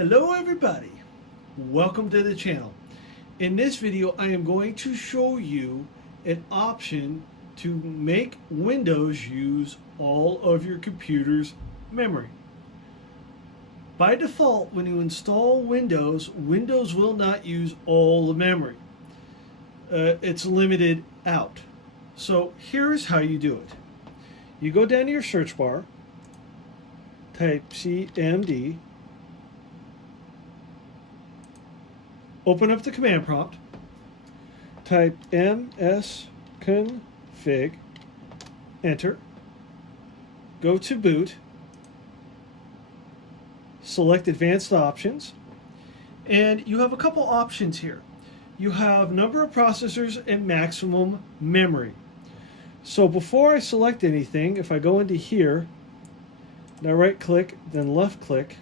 Hello everybody, welcome to the channel. In this video I am going to show you an option to make Windows use all of your computer's memory. By default, when you install Windows, Windows will not use all the memory. It's limited out. So here's how you do it. You go down to your search bar, type CMD, open up the command prompt, type msconfig, enter, go to boot, select advanced options, and you have a couple options here. You have number of processors and maximum memory. So before I select anything, if I go into here, now right click, then left click,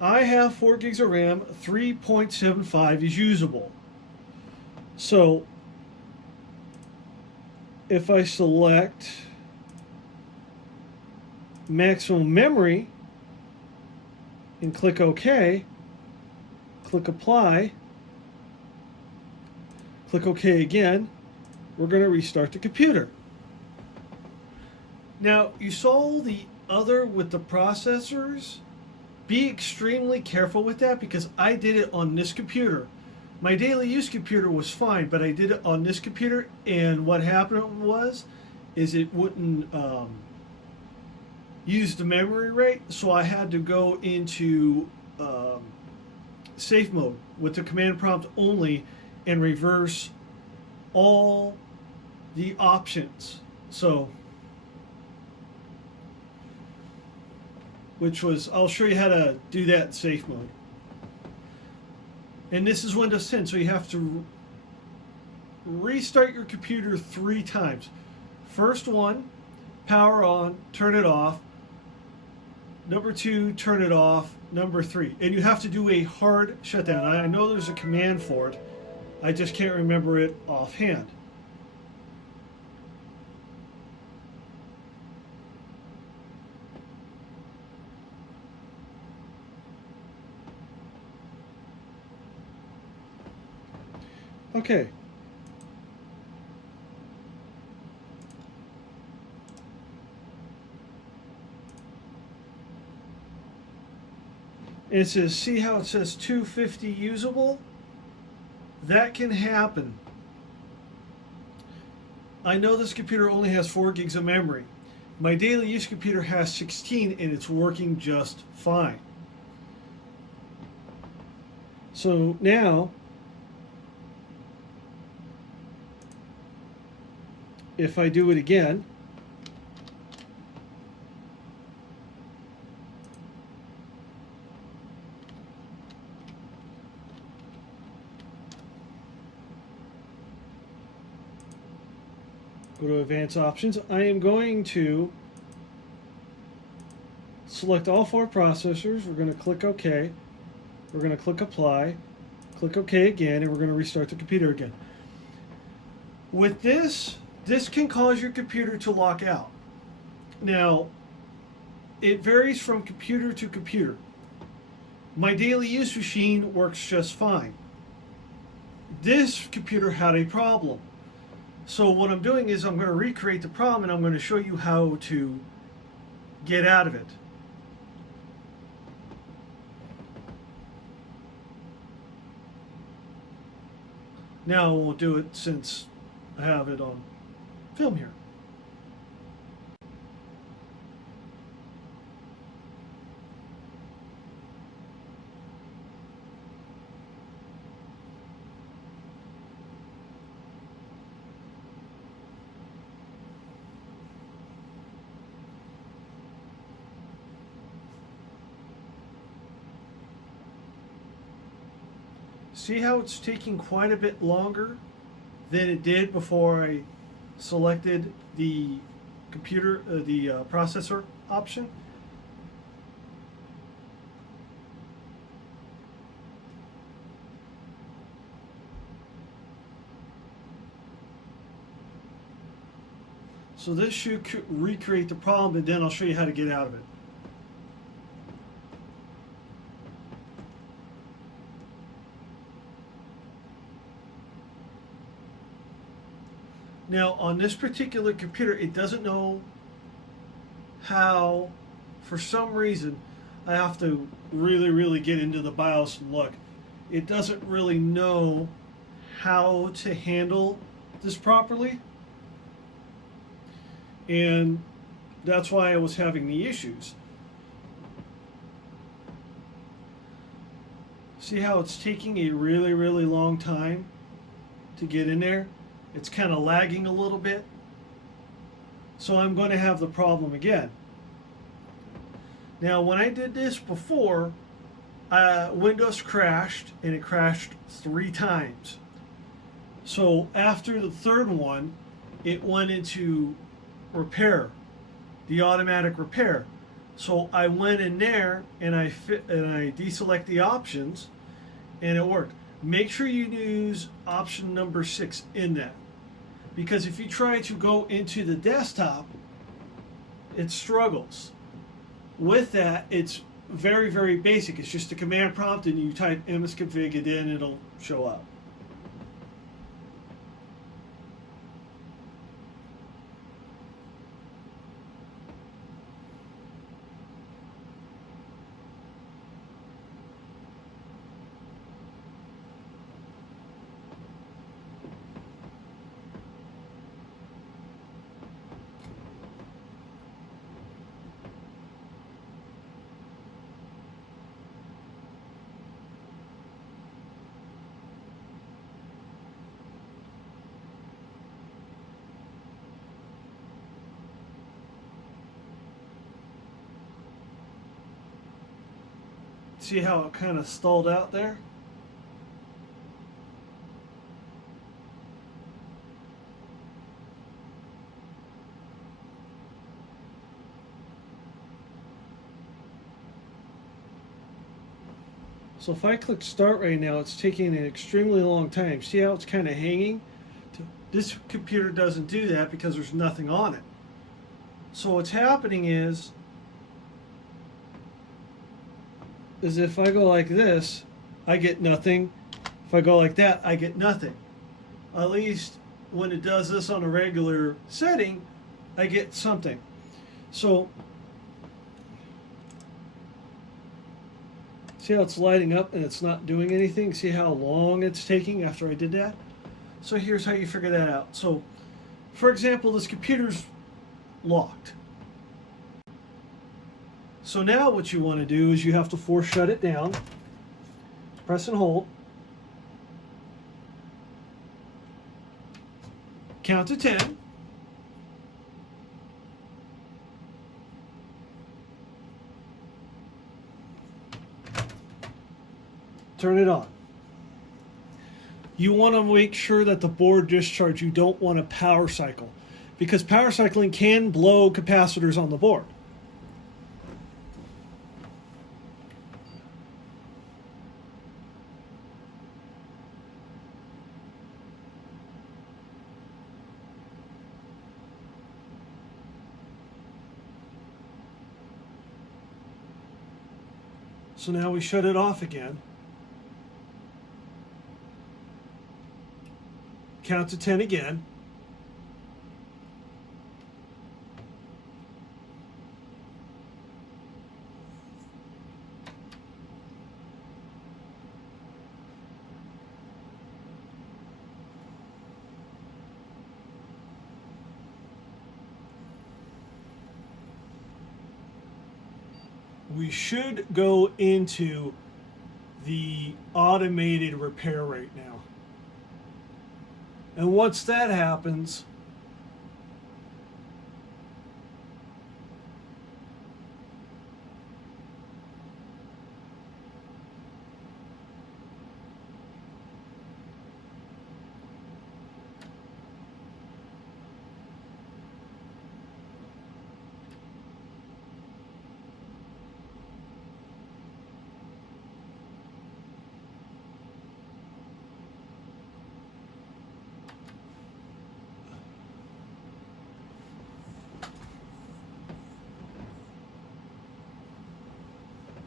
I have 4 gigs of RAM, 3.75 is usable. So if I select maximum memory and click OK, click apply, click OK again, we're going to restart the computer. Now you saw the other with the processors. Be extremely careful with that because I did it on this computer. My daily use computer was fine, but I did it on this computer, and what happened was it wouldn't use the memory rate, so I had to go into safe mode with the command prompt only and reverse all the options. So which was, I'll show you how to do that in safe mode. And this is Windows 10, so you have to restart your computer 3 times. First one, power on, turn it off. Number 2, turn it off. Number 3. And you have to do a hard shutdown. I know there's a command for it. I just can't remember it offhand. Okay. And it says, see how it says 250 usable? That can happen. I know this computer only has 4 gigs of memory. My daily use computer has 16 and it's working just fine. So now, if I do it again, go to advanced options, I am going to select all 4 processors. We're going to click OK. We're going to click apply, click OK again, and we're going to restart the computer again. With this can cause your computer to lock out. Now, it varies from computer to computer. My daily use machine works just fine. This computer had a problem. So what I'm doing is I'm going to recreate the problem and I'm going to show you how to get out of it. Now I won't do it since I have it on film here. See how it's taking quite a bit longer than it did before I selected the computer, the processor option? So this should recreate the problem, and then I'll show you how to get out of it. Now on this particular computer, it doesn't know how, for some reason, I have to really get into the BIOS and look. It doesn't really know how to handle this properly. And that's why I was having the issues. See how it's taking a really long time to get in there? It's kind of lagging a little bit. So I'm going to have the problem again. Now, when I did this before, Windows crashed, and it crashed 3 times. So after the third one, it went into repair, the automatic repair. So I went in there and I deselect the options, and it worked. Make sure you use option number 6 in that, because if you try to go into the desktop, it struggles. With that, it's very basic. It's just a command prompt, and you type msconfig, and then it'll show up. See how it kind of stalled out there? So if I click start right now, it's taking an extremely long time. See how it's kind of hanging? This computer doesn't do that because there's nothing on it. So what's happening is if I go like this, I get nothing. If I go like that, I get nothing. At least when it does this on a regular setting, I get something. So see how it's lighting up and it's not doing anything? See how long it's taking after I did that? So here's how you figure that out. So for example, this computer's locked. So now what you want to do is you have to force shut it down. Press and hold. Count to 10. Turn it on. You want to make sure that the board discharge, you don't want to power cycle, because power cycling can blow capacitors on the board. So now we shut it off again. Count to 10 again. We should go into the automated repair right now. And once that happens,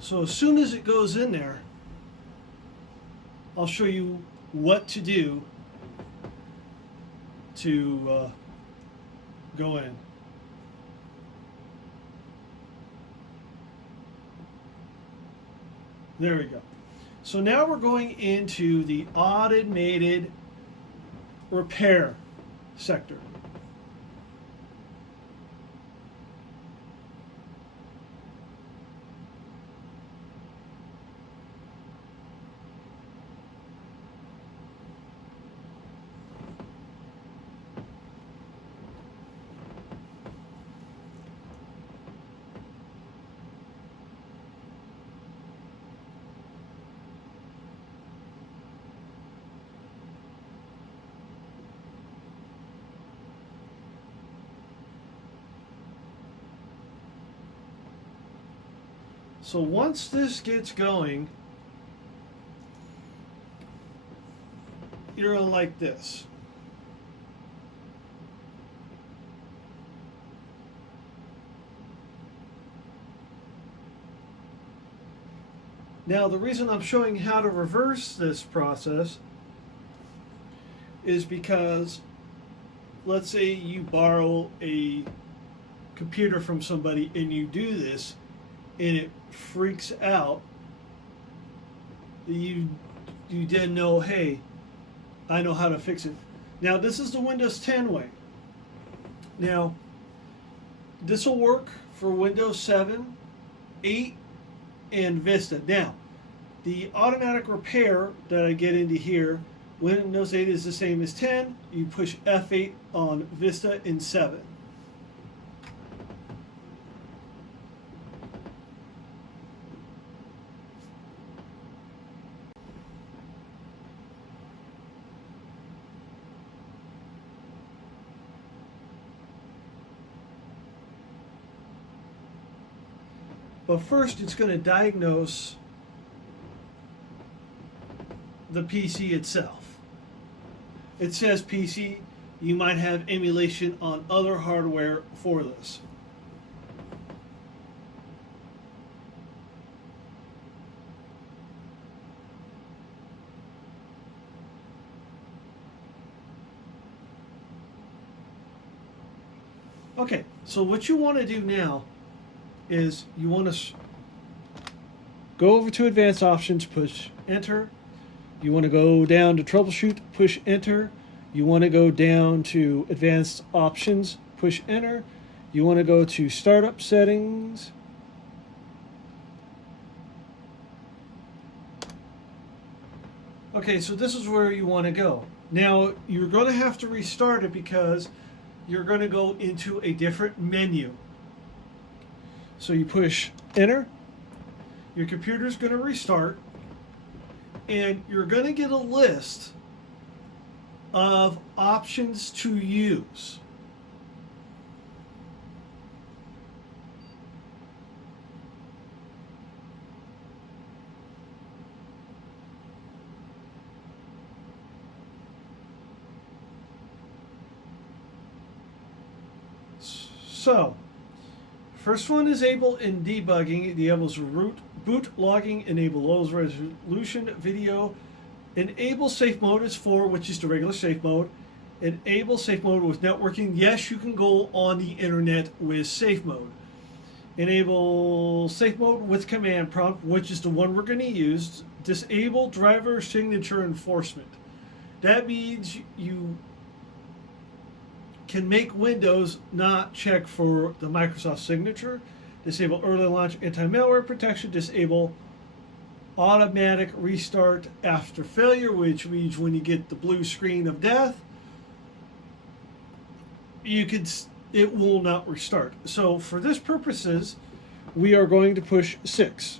so as soon as it goes in there, I'll show you what to do to go in. There we go. So now we're going into the automated repair sector. So once this gets going, you're like this. Now, the reason I'm showing how to reverse this process is because, let's say you borrow a computer from somebody and you do this and it freaks out, you then know, hey, I know how to fix it. Now, this is the Windows 10 way. Now, this will work for Windows 7, 8, and Vista. Now, the automatic repair that I get into here, Windows 8 is the same as 10. You push F8 on Vista in 7. But first, it's going to diagnose the PC itself. It says PC, you might have emulation on other hardware for this. Okay, so what you want to do now is you want to go over to Advanced Options, push Enter. You want to go down to Troubleshoot, push Enter. You want to go down to Advanced Options, push Enter. You want to go to Startup Settings. Okay, so this is where you want to go. Now, you're going to have to restart it because you're going to go into a different menu. So you push Enter, your computer's going to restart, and you're going to get a list of options to use. So, first one is enable in debugging. It enables boot logging, enable low resolution video. Enable safe mode is 4, which is the regular safe mode. Enable safe mode with networking. Yes, you can go on the internet with safe mode. Enable safe mode with command prompt, which is the one we're going to use. Disable driver signature enforcement. That means you can make Windows not check for the Microsoft signature. Disable early launch anti-malware protection. Disable automatic restart after failure, which means when you get the blue screen of death, it will not restart. So for this purposes, we are going to push 6.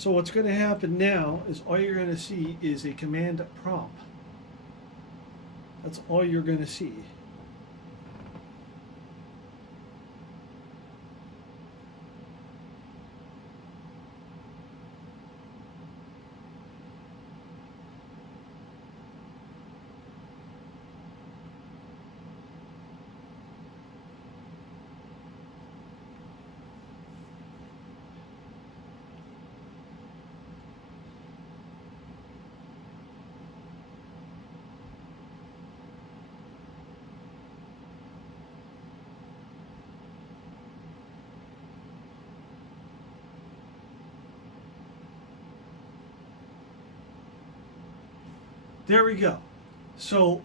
So what's going to happen now is all you're going to see is a command prompt. That's all you're going to see. There we go. So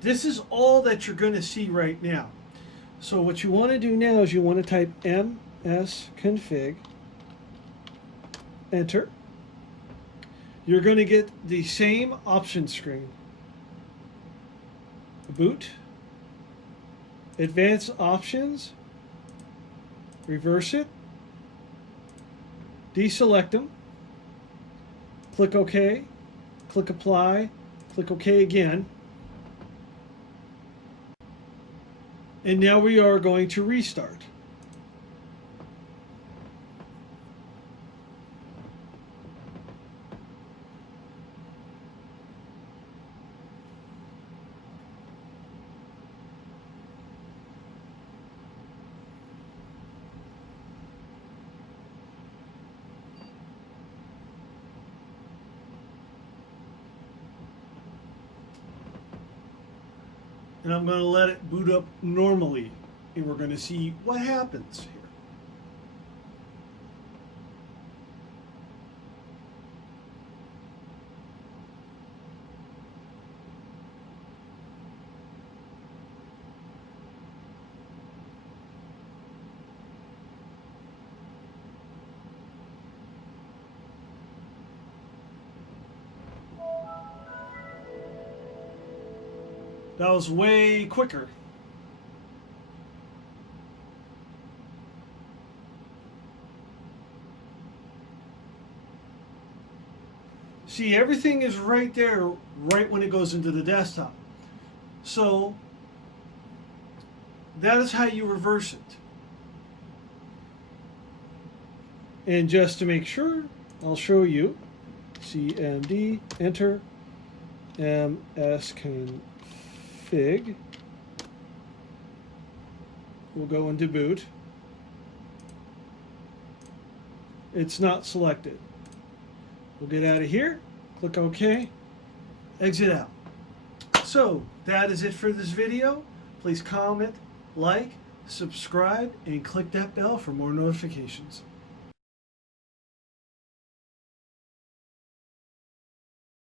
this is all that you're going to see right now. So what you want to do now is you want to type msconfig, enter. You're going to get the same option screen. Boot, advanced options, reverse it, deselect them, click OK, click apply, click OK again. And now we are going to restart. And I'm going to let it boot up normally, and we're going to see what happens here. That was way quicker. See, everything is right there, right when it goes into the desktop. So that is how you reverse it. And just to make sure, I'll show you. CMD, enter, msconfig. We'll go into boot. It's not selected. We'll get out of here, click OK, exit out. So that is it for this video. Please comment, like, subscribe, and click that bell for more notifications.